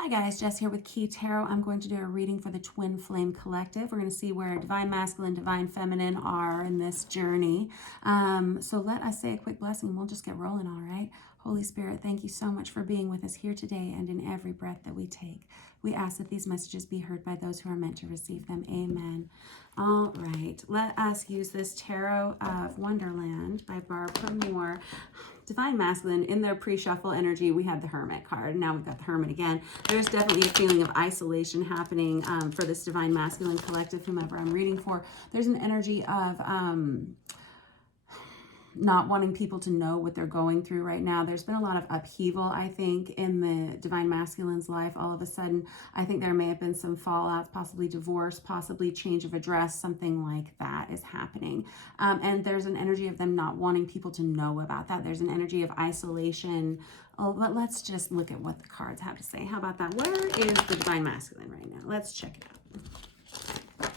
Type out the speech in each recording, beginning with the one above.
Hi guys, Jess here with Key Tarot. I'm going to do a reading for the Twin Flame Collective. We're going to see where Divine Masculine, Divine Feminine are in this journey. So let us say a quick blessing. We'll just get rolling, all right? Holy Spirit, thank you so much for being with us here today and in every breath that we take. We ask that these messages be heard by those who are meant to receive them. Amen. All right, let us use this Tarot of Wonderland by Barbara Moore. Divine Masculine, in their pre-shuffle energy, we had the Hermit card. Now we've got the Hermit again. There's definitely a feeling of isolation happening for this Divine Masculine collective, whomever I'm reading for. There's an energy of not wanting people to know what they're going through right now. There's been a lot of upheaval, I think, in the Divine Masculine's life. All of a sudden, I think there may have been some fallouts, possibly divorce, possibly change of address, something like that is happening. And there's an energy of them not wanting people to know about that. There's an energy of isolation. Oh, but let's just look at what the cards have to say. How about that? Where is the Divine Masculine right now? Let's check it out.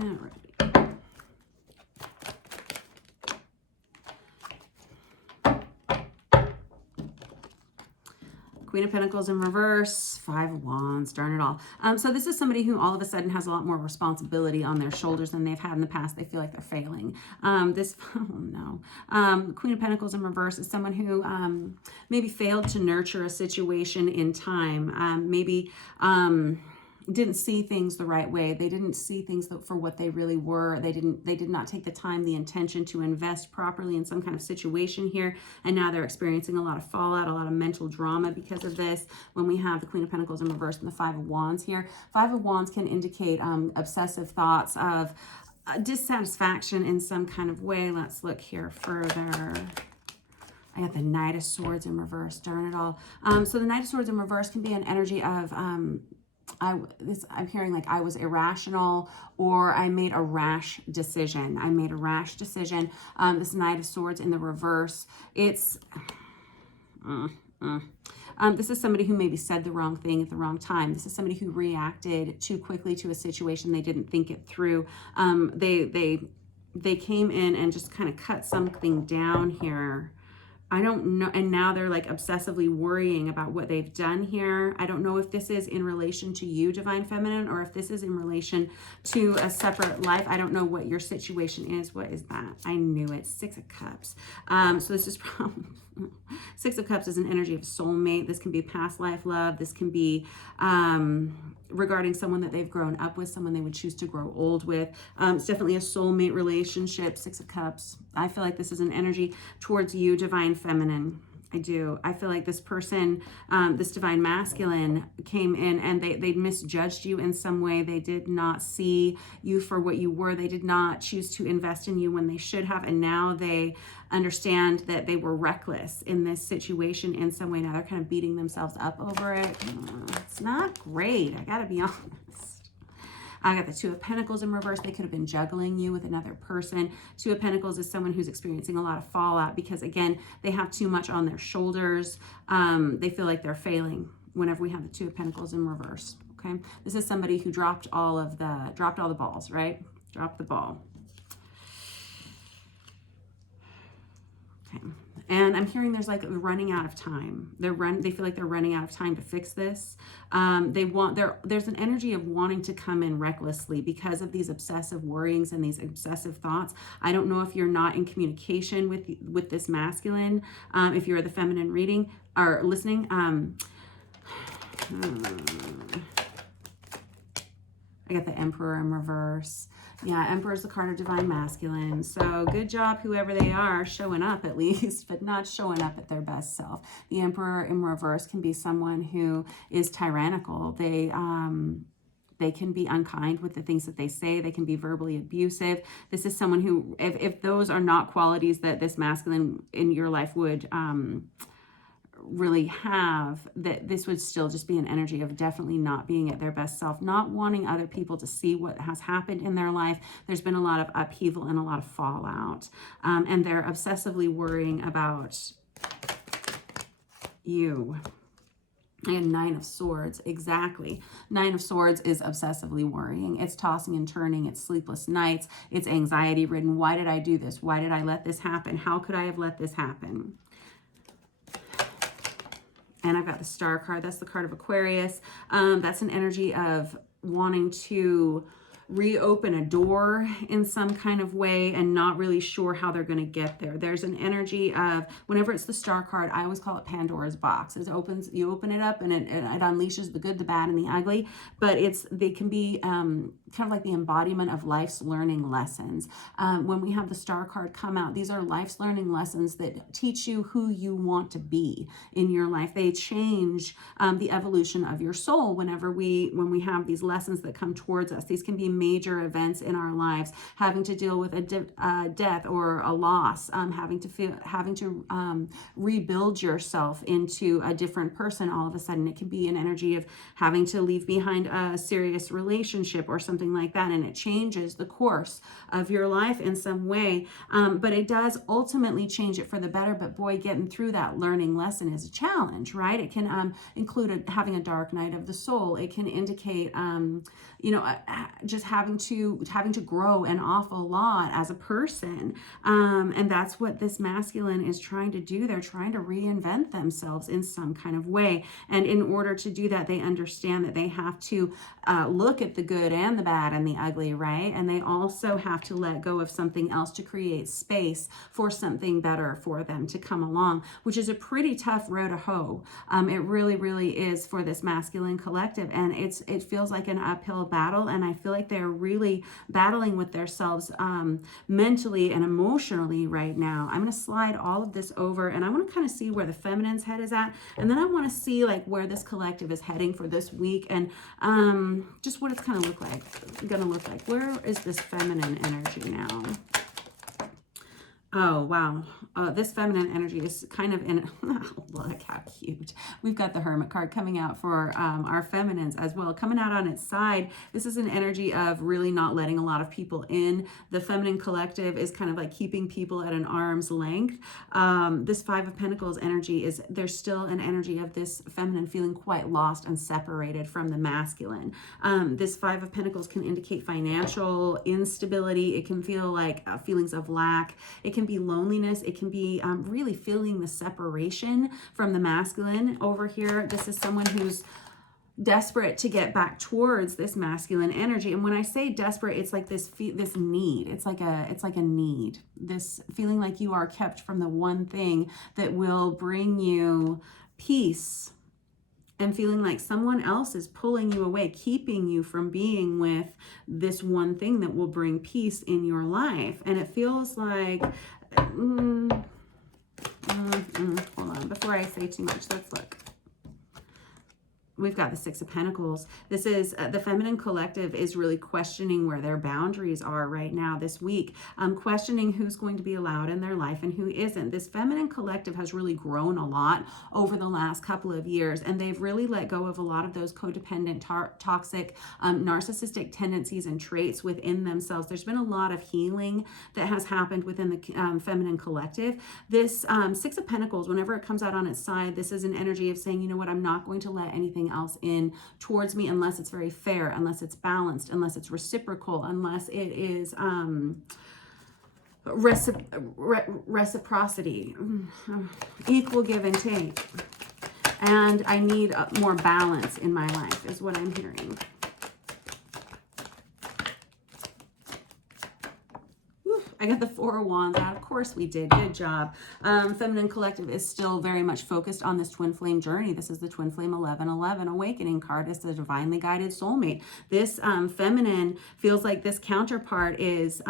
All right. Queen of Pentacles in reverse, Five of Wands, darn it all. So this is somebody who all of a sudden has a lot more responsibility on their shoulders than they've had in the past. They feel like they're failing. Queen of Pentacles in reverse is someone who maybe failed to nurture a situation in time. Maybe didn't see things the right way. They didn't see things for what they really were. They did not take the time, the intention to invest properly in some kind of situation here. And now they're experiencing a lot of fallout, a lot of mental drama because of this. When we have the Queen of Pentacles in reverse and the Five of Wands here, Five of Wands can indicate obsessive thoughts of dissatisfaction in some kind of way. Let's look here further. I got the Knight of Swords in reverse, darn it all. So the Knight of Swords in reverse can be an energy of I'm hearing like I was irrational or I made a rash decision. I made a rash decision. This Knight of Swords in the reverse. It's this is somebody who maybe said the wrong thing at the wrong time. This is somebody who reacted too quickly to a situation. They didn't think it through. They came in and just kind of cut something down here. I don't know. And now they're like obsessively worrying about what they've done here. I don't know if this is in relation to you, Divine Feminine, or if this is in relation to a separate life. I don't know what your situation is. What is that? I knew it. Six of Cups. So this is probably... Six of Cups is an energy of soulmate. This can be past life love. This can be regarding someone that they've grown up with, someone they would choose to grow old with. It's definitely a soulmate relationship. Six of Cups. I feel like this is an energy towards you, Divine Feminine. I do. I feel like this person, this Divine Masculine came in and they misjudged you in some way. They did not see you for what you were. They did not choose to invest in you when they should have. And now they understand that they were reckless in this situation in some way. Now they're kind of beating themselves up over it. It's not great. I gotta be honest. I got the Two of Pentacles in reverse. They could have been juggling you with another person. Two of Pentacles is someone who's experiencing a lot of fallout because, again, they have too much on their shoulders. They feel like they're failing whenever we have the Two of Pentacles in reverse, okay? This is somebody who dropped all the balls, right? Dropped the ball. Okay. And I'm hearing there's like running out of time. They feel like they're running out of time to fix this. There's an energy of wanting to come in recklessly because of these obsessive worryings and these obsessive thoughts. I don't know if you're not in communication with this masculine, if you're the feminine reading or listening. I got the Emperor in reverse. Yeah, Emperor is the card of Divine Masculine. So good job, whoever they are, showing up at least, but not showing up at their best self. The Emperor in reverse can be someone who is tyrannical. They can be unkind with the things that they say. They can be verbally abusive. This is someone who, if those are not qualities that this masculine in your life would really have, that this would still just be an energy of definitely not being at their best self, not wanting other people to see what has happened in their life. There's been a lot of upheaval and a lot of fallout, and they're obsessively worrying about you. And Nine of Swords, exactly. Nine of Swords is obsessively worrying. It's tossing and turning. It's sleepless nights. It's anxiety ridden. Why did I do this? Why did I let this happen? How could I have let this happen? And I've got the Star card. That's the card of Aquarius. That's an energy of wanting to reopen a door in some kind of way and not really sure how they're going to get there. There's an energy of, whenever it's the Star card, I always call it Pandora's box. You open it up and it unleashes the good, the bad, and the ugly. But they can be kind of like the embodiment of life's learning lessons. When we have the Star card come out, these are life's learning lessons that teach you who you want to be in your life. They change the evolution of your soul when we have these lessons that come towards us. These can be major events in our lives, having to deal with a death or a loss, having to rebuild yourself into a different person all of a sudden. It can be an energy of having to leave behind a serious relationship or something like that, and it changes the course of your life in some way. But it does ultimately change it for the better. But boy, getting through that learning lesson is a challenge, right? It can include having a dark night of the soul. It can indicate just having to grow an awful lot as a person. And that's what this masculine is trying to do. They're trying to reinvent themselves in some kind of way. And in order to do that, they understand that they have to look at the good and the bad and the ugly, right? And they also have to let go of something else to create space for something better for them to come along, which is a pretty tough row to hoe. It really, really is for this masculine collective. And it feels like an uphill battle. And I feel like they're really battling with themselves mentally and emotionally right now. I'm going to slide all of this over, and I want to kind of see where the feminine's head is at. And then I want to see like where this collective is heading for this week, and just what it's going to look like. Where is this feminine energy now? Oh, wow. This feminine energy is kind of in, look how cute. We've got the Hermit card coming out for our feminines as well. Coming out on its side, this is an energy of really not letting a lot of people in. The feminine collective is kind of like keeping people at an arm's length. This Five of Pentacles energy there's still an energy of this feminine feeling quite lost and separated from the masculine. This Five of Pentacles can indicate financial instability. It can feel like feelings of lack. It can be loneliness. It can be really feeling the separation from the masculine over here. This is someone who's desperate to get back towards this masculine energy. And when I say desperate, it's like this need. It's like a need. This feeling like you are kept from the one thing that will bring you peace, and feeling like someone else is pulling you away, keeping you from being with this one thing that will bring peace in your life. And it feels like, hold on, before I say too much, let's look. We've got the Six of Pentacles. This is the feminine collective is really questioning where their boundaries are right now this week, questioning who's going to be allowed in their life and who isn't. This feminine collective has really grown a lot over the last couple of years, and they've really let go of a lot of those codependent, toxic, narcissistic tendencies and traits within themselves. There's been a lot of healing that has happened within the feminine collective. This Six of Pentacles, whenever it comes out on its side, this is an energy of saying, you know what, I'm not going to let anything else in towards me unless it's very fair, unless it's balanced, unless it's reciprocal, unless it is reciprocity, equal give and take. And I need more balance in my life is what I'm hearing. I got the Four of Wands out. Of course we did. Good job. Feminine collective is still very much focused on this twin flame journey. This is the twin flame 1111 awakening card. It's the divinely guided soulmate. This feminine feels like this counterpart is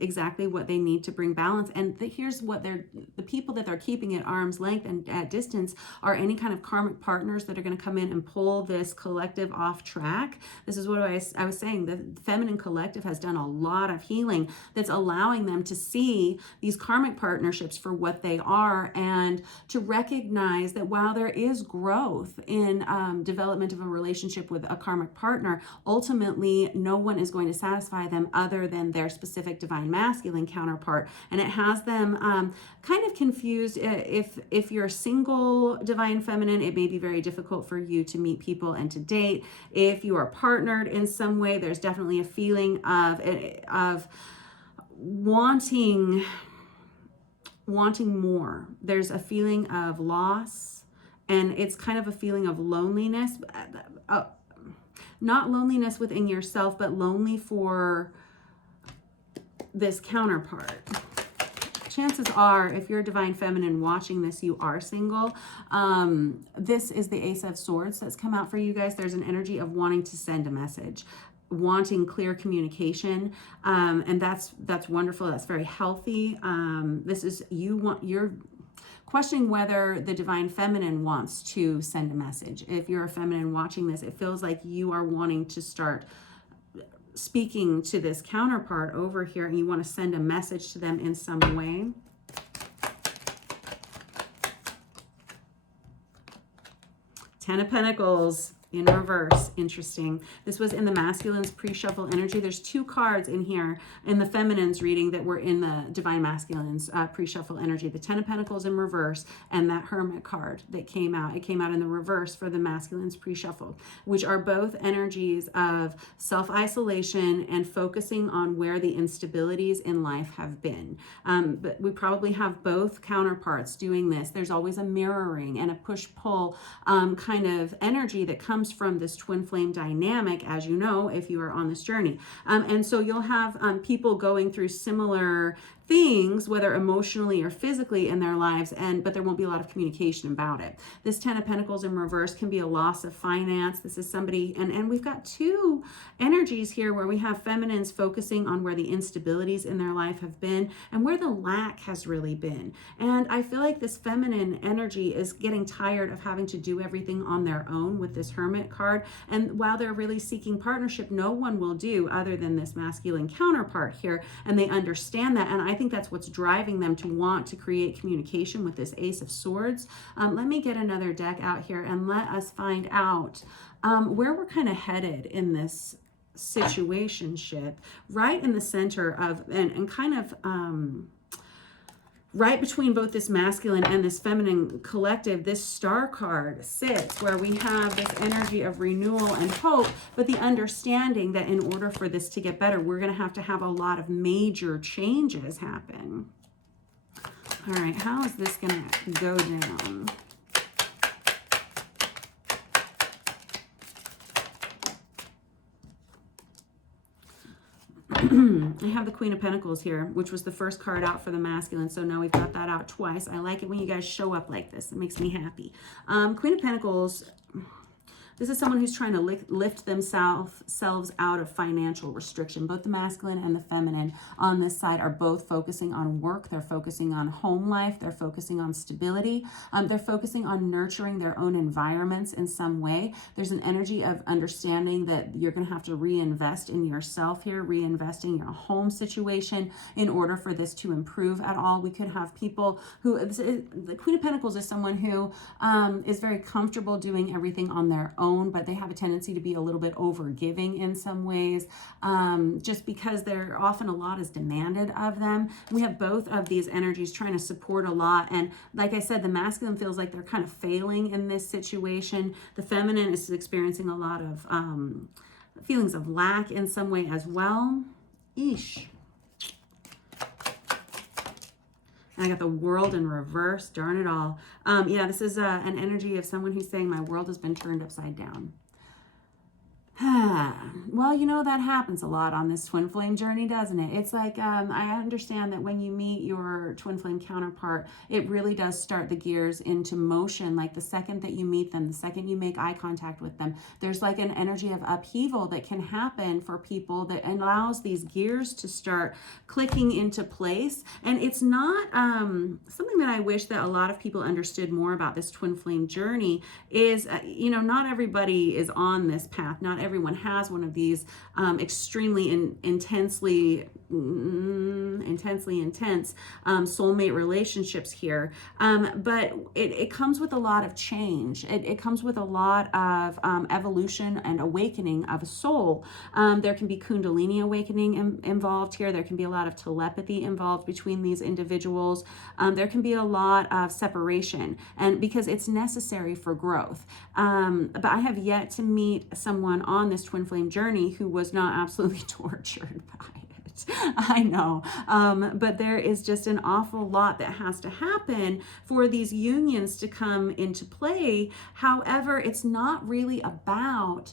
exactly what they need to bring balance. And here's what the people that they're keeping at arm's length and at distance are any kind of karmic partners that are going to come in and pull this collective off track. This is what I was saying. The feminine collective has done a lot of healing that's allowing them to see these karmic partnerships for what they are, and to recognize that while there is growth in development of a relationship with a karmic partner, ultimately no one is going to satisfy them other than their specific divine masculine counterpart. And it has them kind of confused. If you're a single divine feminine, it may be very difficult for you to meet people and to date. If you are partnered in some way, there's definitely a feeling of wanting more. There's a feeling of loss And it's kind of a feeling of loneliness, not loneliness within yourself, but lonely for this counterpart. Chances are, if you're a divine feminine watching this, you are single. This is the Ace of Swords that's come out for you guys. There's an energy of wanting to send a message, wanting clear communication, and that's wonderful. That's very healthy. This is you're questioning whether the divine feminine wants to send a message. If you're a feminine watching this, it feels like you are wanting to start speaking to this counterpart over here, and you want to send a message to them in some way. Ten of Pentacles in reverse. Interesting. This was in the masculine's pre-shuffle energy. There's two cards in here in the feminine's reading that were in the divine masculine's pre-shuffle energy. The Ten of Pentacles in reverse and that Hermit card that came out. It came out in the reverse for the masculine's pre-shuffle, which are both energies of self-isolation and focusing on where the instabilities in life have been. But we probably have both counterparts doing this. There's always a mirroring and a push-pull kind of energy that comes from this twin flame dynamic, as you know, if you are on this journey. And so you'll have people going through similar things, whether emotionally or physically in their lives, but there won't be a lot of communication about it. This Ten of Pentacles in reverse can be a loss of finance. This is somebody, and we've got two energies here where we have feminines focusing on where the instabilities in their life have been and where the lack has really been. And I feel like this feminine energy is getting tired of having to do everything on their own with this Hermit card. And while they're really seeking partnership, no one will do other than this masculine counterpart here. And they understand that. And I think that's what's driving them to want to create communication with this Ace of Swords. Let me get another deck out here and let us find out where we're kind of headed in this situationship. Right in the center of, and kind of right between both this masculine and this feminine collective, this Star card sits where we have this energy of renewal and hope, but the understanding that in order for this to get better, we're going to have a lot of major changes happen. All right, how is this going to go down? I have the Queen of Pentacles here, which was the first card out for the masculine. So now we've got that out twice. I like it when you guys show up like this. It makes me happy. Queen of Pentacles. This is someone who's trying to lift themselves out of financial restriction. Both the masculine and the feminine on this side are both focusing on work. They're focusing on home life. They're focusing on stability. They're focusing on nurturing their own environments in some way. There's an energy of understanding that you're going to have to reinvest in yourself here, reinvest in your home situation in order for this to improve at all. We could have people who, the Queen of Pentacles is someone who is very comfortable doing everything on their own, but they have a tendency to be a little bit over-giving in some ways, just because they're often a lot is demanded of them. We have both of these energies trying to support a lot, and like I said, the masculine feels like they're kind of failing in this situation. The feminine is experiencing a lot of feelings of lack in some way as well. Eesh. And I got the World in reverse. Darn it all. Yeah, this is an energy of someone who's saying my world has been turned upside down. Well, you know, that happens a lot on this twin flame journey, doesn't it? It's like, I understand that when you meet your twin flame counterpart, it really does start the gears into motion. Like the second that you meet them, the second you make eye contact with them, there's like an energy of upheaval that can happen for people that allows these gears to start clicking into place. And it's not something that I wish that a lot of people understood more about this twin flame journey is, you know, not everybody is on this path. Not everyone has one of these extremely intensely intense soulmate relationships here, but it comes with a lot of change. It comes with a lot of evolution and awakening of a soul. There can be Kundalini awakening involved here. There can be a lot of telepathy involved between these individuals. There can be a lot of separation, and because it's necessary for growth. But I have yet to meet someone on this twin flame journey who was not absolutely tortured by it. I know. But there is just an awful lot that has to happen for these unions to come into play. However, it's not really about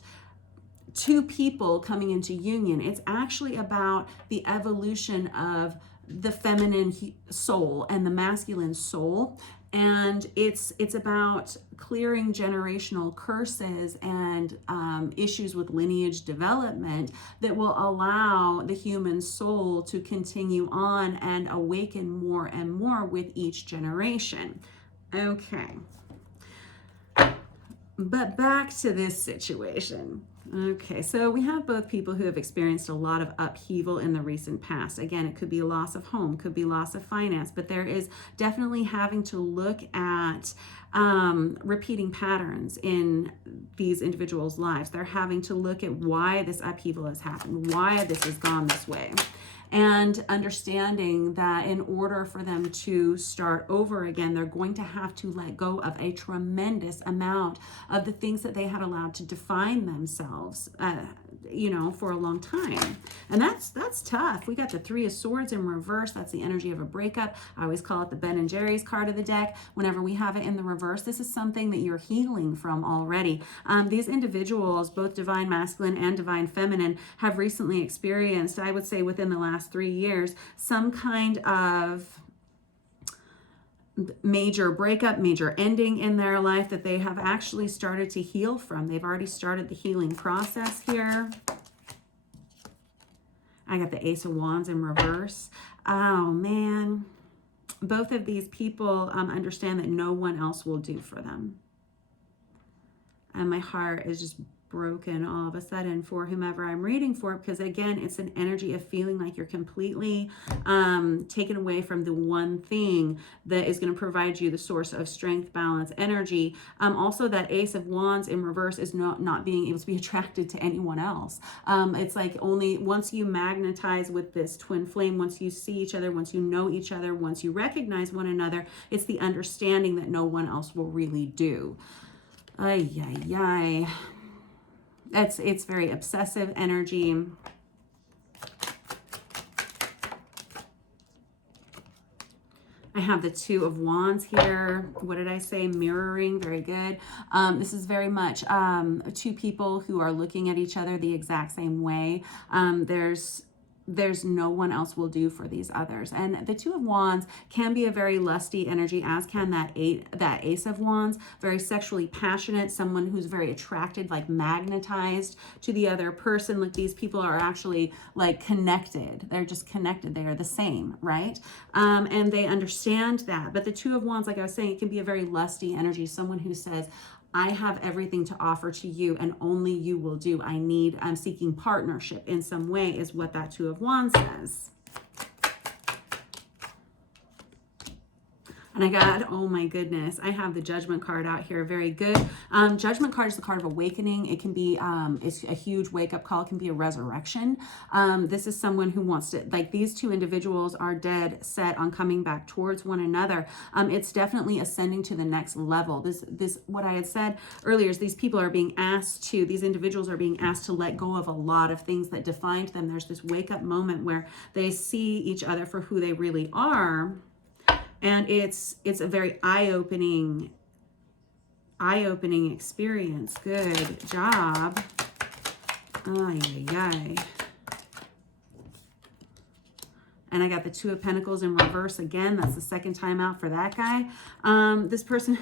two people coming into union. It's actually about the evolution of the feminine soul and the masculine soul. And it's about clearing generational curses and issues with lineage development that will allow the human soul to continue on and awaken more and more with each generation. Okay. But back to this situation. Okay, so we have both people who have experienced a lot of upheaval in the recent past. Again, it could be loss of home, could be loss of finance, but there is definitely having to look at repeating patterns in these individuals' lives. They're having to look at why this upheaval has happened, why this has gone this way. And understanding that in order for them to start over again, they're going to have to let go of a tremendous amount of the things that they had allowed to define themselves, for a long time. And that's tough. We got the Three of Swords in reverse. That's the energy of a breakup. I always call it the Ben and Jerry's card of the deck. Whenever we have it in the reverse, this is something that you're healing from already. These individuals, both divine masculine and divine feminine, have recently experienced, I would say within the last 3 years, some kind of major breakup, major ending in their life that they have actually started to heal from. They've already started the healing process here. I got the Ace of Wands in reverse. Oh man. Both of these people understand that no one else will do for them. And my heart is just broken all of a sudden for whomever I'm reading for, because again, it's an energy of feeling like you're completely taken away from the one thing that is going to provide you the source of strength, balance, energy. Also, that Ace of Wands in reverse is not being able to be attracted to anyone else. It's like only once you magnetize with this twin flame, once you see each other, once you know each other, once you recognize one another, it's the understanding that no one else will really do. Ay, ay, ay. It's very obsessive energy. I have the Two of Wands here. What did I say? Mirroring. Very good. This is very much two people who are looking at each other the exact same way. There's no one else will do for these others. And the Two of Wands can be a very lusty energy, as can that Ace of Wands. Very sexually passionate, someone who's very attracted, like magnetized to the other person. Like these people are actually like connected. They're just connected. They are the same, right? And they understand that. But the Two of Wands, like I was saying, it can be a very lusty energy. Someone who says, I have everything to offer to you and only you will do. I'm seeking partnership in some way is what that Two of Wands says. And I got, oh my goodness, I have the Judgment card out here. Very good. Judgment card is the card of awakening. It can be, it's a huge wake-up call. It can be a resurrection. This is someone who wants to, like these two individuals are dead set on coming back towards one another. It's definitely ascending to the next level. This, what I had said earlier is these people are being asked to, these individuals are being asked to let go of a lot of things that defined them. There's this wake-up moment where they see each other for who they really are. And it's a very eye-opening experience. Good job. Ay, ay, ay. And I got the Two of Pentacles in reverse again. That's the second time out for that guy. This person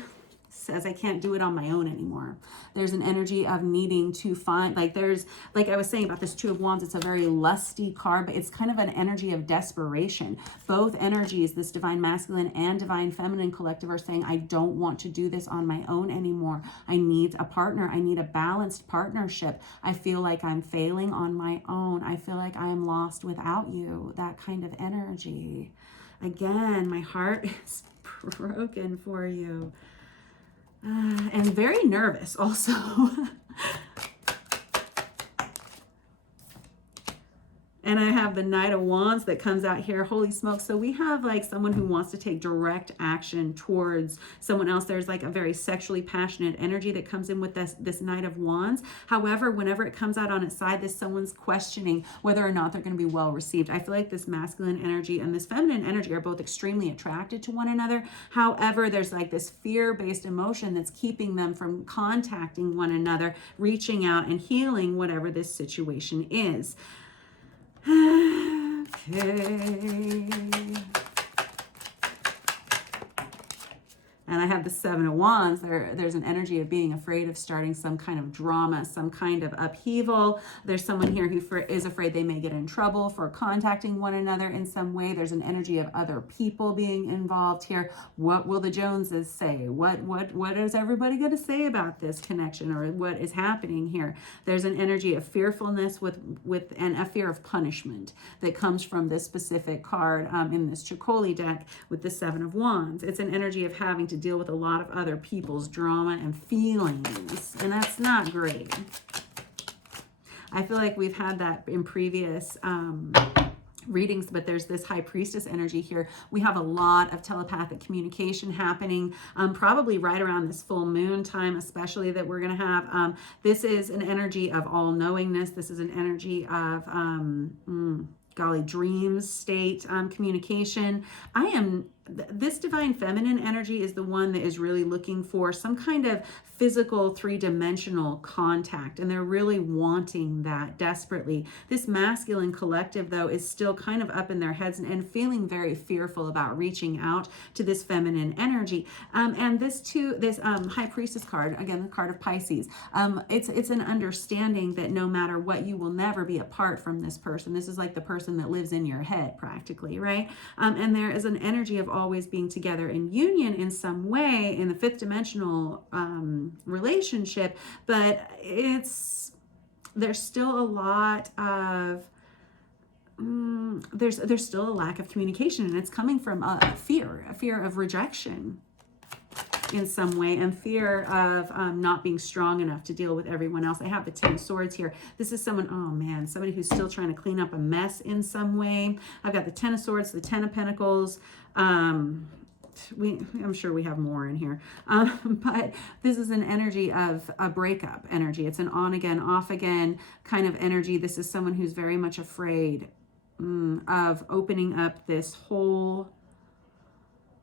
says, I can't do it on my own anymore. There's an energy of needing to find, like I was saying about this Two of Wands, it's a very lusty card, but it's kind of an energy of desperation. Both energies, this divine masculine and divine feminine collective, are saying, I don't want to do this on my own anymore. I need a partner. I need a balanced partnership. I feel like I'm failing on my own. I feel like I am lost without you. That kind of energy. Again, my heart is broken for you. And very nervous also. And I have the Knight of Wands that comes out here. Holy smoke. So we have like someone who wants to take direct action towards someone else. There's like a very sexually passionate energy that comes in with this Knight of Wands. However, whenever it comes out on its side, this someone's questioning whether or not they're going to be well received. I feel like this masculine energy and this feminine energy are both extremely attracted to one another. However, there's like this fear-based emotion that's keeping them from contacting one another, reaching out and healing whatever this situation is. Okay. And I have the Seven of Wands. There's an energy of being afraid of starting some kind of drama, some kind of upheaval. There's someone here who is afraid they may get in trouble for contacting one another in some way. There's an energy of other people being involved here. What will the Joneses say? What is everybody going to say about this connection, or what is happening here? There's an energy of fearfulness and a fear of punishment that comes from this specific card in this Chicoli deck with the Seven of Wands. It's an energy of having to deal with a lot of other people's drama and feelings, and that's not great. I feel like we've had that in previous readings, but there's this High Priestess energy here. We have a lot of telepathic communication happening, probably right around this full moon time, especially, that we're going to have. This is an energy of all-knowingness. This is an energy of dreams state communication. This divine feminine energy is the one that is really looking for some kind of physical three-dimensional contact, and they're really wanting that desperately. This masculine collective, though, is still kind of up in their heads and feeling very fearful about reaching out to this feminine energy. And this High Priestess card, again, the card of Pisces, it's an understanding that no matter what, you will never be apart from this person. This is like the person that lives in your head practically, right? And there is an energy of always being together in union in some way in the fifth dimensional relationship, but there's still a lot of there's still a lack of communication, and it's coming from a fear of rejection in some way, and fear of not being strong enough to deal with everyone else. I have the Ten of Swords here. This is someone, oh man, somebody who's still trying to clean up a mess in some way. I've got the Ten of Swords, the Ten of Pentacles. I'm sure we have more in here, but this is an energy of a breakup energy. It's an on again, off again kind of energy. This is someone who's very much afraid of opening up this whole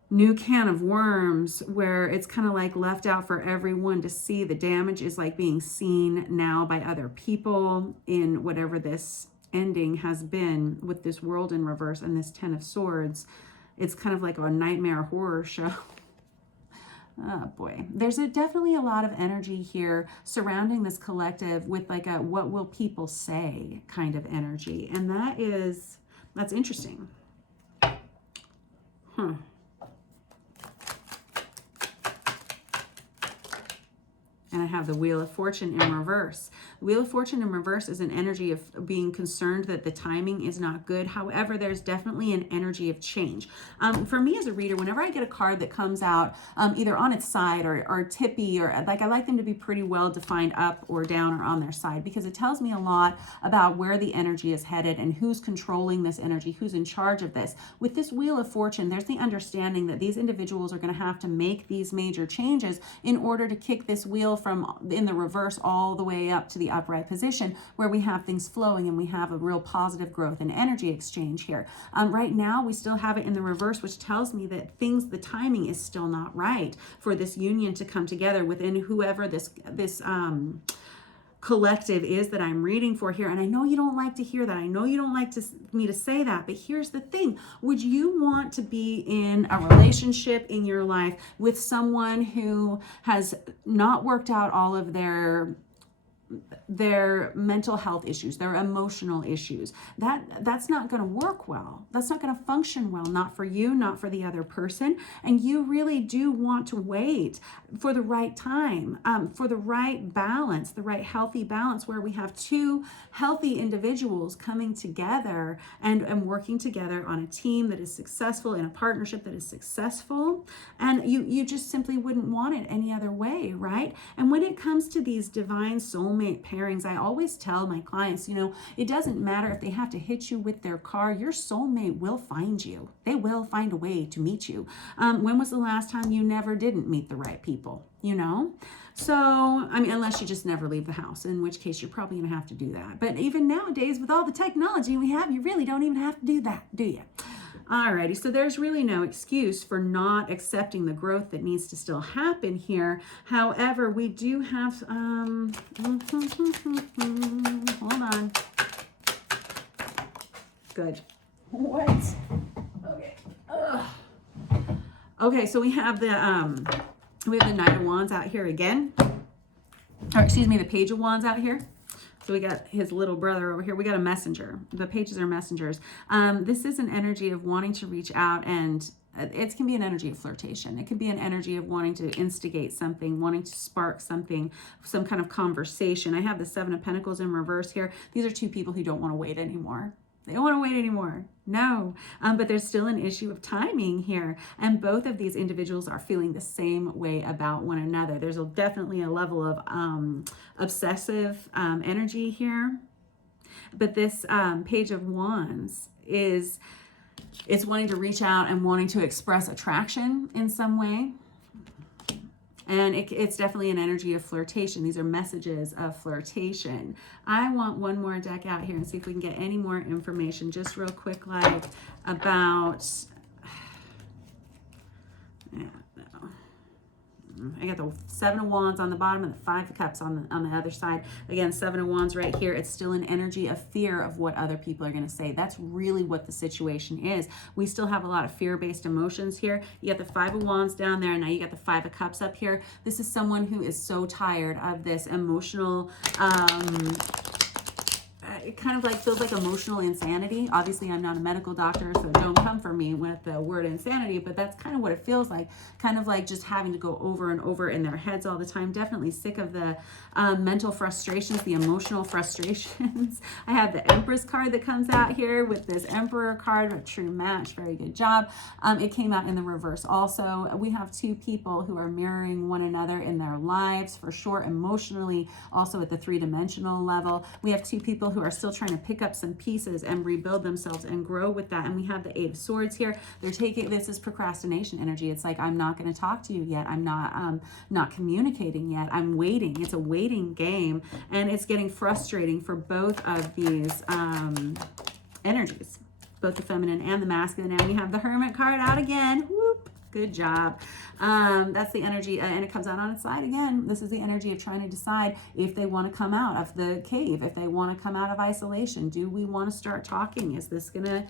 new can of worms, where it's kind of like left out for everyone to see. The damage is like being seen now by other people in whatever this ending has been with this World in reverse and this Ten of Swords. It's kind of like a nightmare horror show. Oh boy, there's definitely a lot of energy here surrounding this collective with like a what will people say kind of energy, and that's interesting. And I have the Wheel of Fortune in reverse. The Wheel of Fortune in reverse is an energy of being concerned that the timing is not good. However, there's definitely an energy of change. For me as a reader, whenever I get a card that comes out either on its side or tippy, or like, I like them to be pretty well defined up or down or on their side, because it tells me a lot about where the energy is headed and who's controlling this energy, who's in charge of this. With this Wheel of Fortune, there's the understanding that these individuals are going to have to make these major changes in order to kick this wheel from in the reverse all the way up to the upright position, where we have things flowing and we have a real positive growth and energy exchange here. Right now we still have it in the reverse, which tells me that the timing is still not right for this union to come together within whoever this collective is that I'm reading for here. And I know you don't like to hear that. I know you don't like me to say that, but here's the thing. Would you want to be in a relationship in your life with someone who has not worked out all of their mental health issues, their emotional issues? That's not going to work well. That's not going to function well, not for you, not for the other person. And you really do want to wait for the right time, for the right balance, the right healthy balance, where we have two healthy individuals coming together and working together on a team that is successful, in a partnership that is successful. And you just simply wouldn't want it any other way, right? And when it comes to these divine soulmate pairs, clearings. I always tell my clients, you know, it doesn't matter if they have to hit you with their car, your soulmate will find you. They will find a way to meet you. When was the last time you never didn't meet the right people, you know? So, I mean, unless you just never leave the house, in which case you're probably going to have to do that. But even nowadays, with all the technology we have, you really don't even have to do that, do you? Alrighty, so there's really no excuse for not accepting the growth that needs to still happen here. However, we do have, hold on. Good. What? Okay. Ugh. Okay, so we have the Knight of Wands out here again. Or excuse me, the Page of Wands out here. So we got his little brother over here. We got a messenger. The pages are messengers. This is an energy of wanting to reach out, and it can be an energy of flirtation. It can be an energy of wanting to instigate something, wanting to spark something, some kind of conversation. I have the Seven of Pentacles in reverse here. These are two people who don't want to wait anymore. They don't want to wait anymore. No. But there's still an issue of timing here. And both of these individuals are feeling the same way about one another. There's definitely a level of obsessive energy here. But this Page of Wands it's wanting to reach out and wanting to express attraction in some way. And it's definitely an energy of flirtation. These are messages of flirtation. I want one more deck out here and see if we can get any more information just real quick, like about, yeah, no. I got the Seven of Wands on the bottom and the Five of Cups on the other side. Again, Seven of Wands right here. It's still an energy of fear of what other people are going to say. That's really what the situation is. We still have a lot of fear-based emotions here. You got the Five of Wands down there, and now you got the Five of Cups up here. This is someone who is so tired of this emotional, it kind of like feels like emotional insanity. Obviously, I'm not a medical doctor, so don't come for me with the word insanity, but that's kind of what it feels like. Kind of like just having to go over and over in their heads all the time. Definitely sick of the mental frustrations, the emotional frustrations. I have the Empress card that comes out here with this Emperor card, a true match. Very good job. It came out in the reverse also. We have two people who are mirroring one another in their lives, for sure, emotionally, also at the three-dimensional level. We have two people who are still trying to pick up some pieces and rebuild themselves and grow with that. And we have the Eight of Swords here. They're taking, this is procrastination energy. It's like, I'm not going to talk to you yet. I'm not communicating yet. I'm waiting. It's a waiting game, and it's getting frustrating for both of these energies, both the feminine and the masculine. And we have the Hermit card out again. Whoop. Good job. That's the energy, and it comes out on its side again. This is the energy of trying to decide if they want to come out of the cave, if they want to come out of isolation. Do we want to start talking? Is this gonna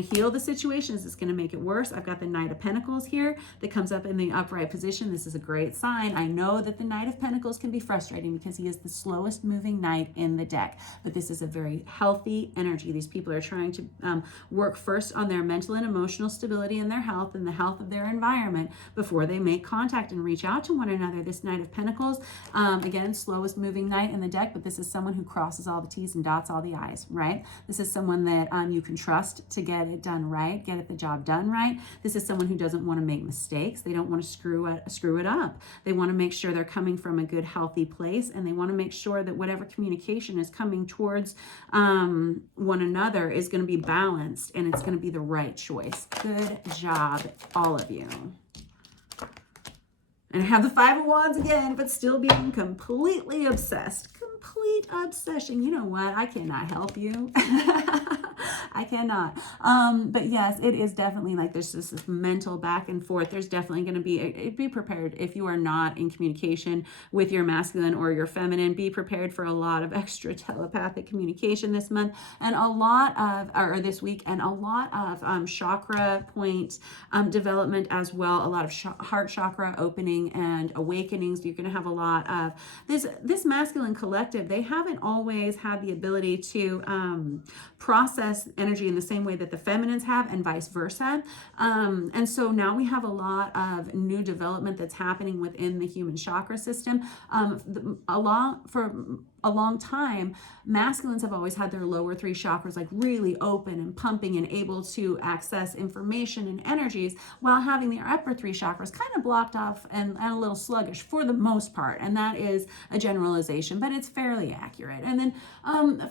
heal the situation? Is this gonna make it worse? I've got the Knight of Pentacles here that comes up in the upright position. This is a great sign. I know that the Knight of Pentacles can be frustrating because he is the slowest moving knight in the deck, but this is a very healthy energy. These people are trying to work first on their mental and emotional stability and their health and the health of their environment before they make contact and reach out to one another. This Knight of Pentacles, again, slowest moving knight in the deck, but this is someone who crosses all the T's and dots all the I's, right? This is someone that you can trust to get it done right, get the job done right. This is someone who doesn't want to make mistakes. They don't want to screw it up. They want to make sure they're coming from a good, healthy place, and they want to make sure that whatever communication is coming towards one another is going to be balanced, and it's going to be the right choice. Good job, all of you. And I have the Five of Wands again, but still being completely obsessed. Complete obsession. You know what? I cannot help you. I cannot. But yes, it is definitely like there's just this mental back and forth. There's definitely going to be prepared if you are not in communication with your masculine or your feminine. Be prepared for a lot of extra telepathic communication this month, and a lot of, or this week, and a lot of chakra point development as well. A lot of heart chakra opening and awakenings. You're going to have a lot of this masculine collective. They haven't always had the ability to process energy in the same way that the feminines have, and vice versa. And so now we have a lot of new development that's happening within the human chakra system. a long time, masculines have always had their lower 3 chakras like really open and pumping and able to access information and energies, while having their upper 3 chakras kind of blocked off and a little sluggish for the most part. And that is a generalization, but it's fairly accurate. And then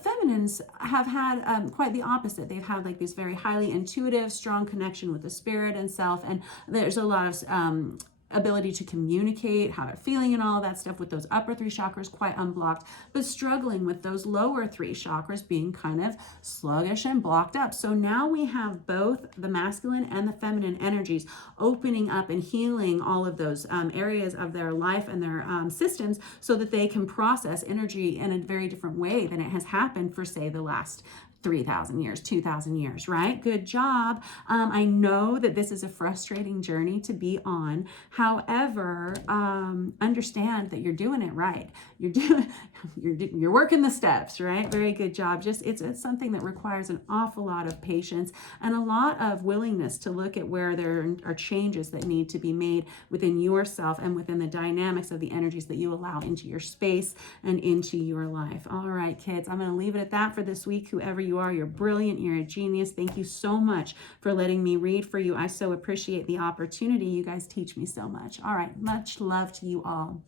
feminines have had quite the opposite. They've had like this very highly intuitive, strong connection with the spirit and self. And there's a lot of ability to communicate how they're feeling and all that stuff with those upper 3 chakras quite unblocked, but struggling with those lower 3 chakras being kind of sluggish and blocked up. So now we have both the masculine and the feminine energies opening up and healing all of those areas of their life and their systems, so that they can process energy in a very different way than it has happened for, say, the last 3,000 years, 2,000 years, right? Good job. I know that this is a frustrating journey to be on. However, understand that you're doing it right. You're working the steps, right? Very good job. Just it's something that requires an awful lot of patience and a lot of willingness to look at where there are changes that need to be made within yourself and within the dynamics of the energies that you allow into your space and into your life. All right, kids, I'm going to leave it at that for this week. Whoever you are, you're brilliant, you're a genius. Thank you so much for letting me read for you. I so appreciate the opportunity. You guys teach me so much. All right, much love to you all.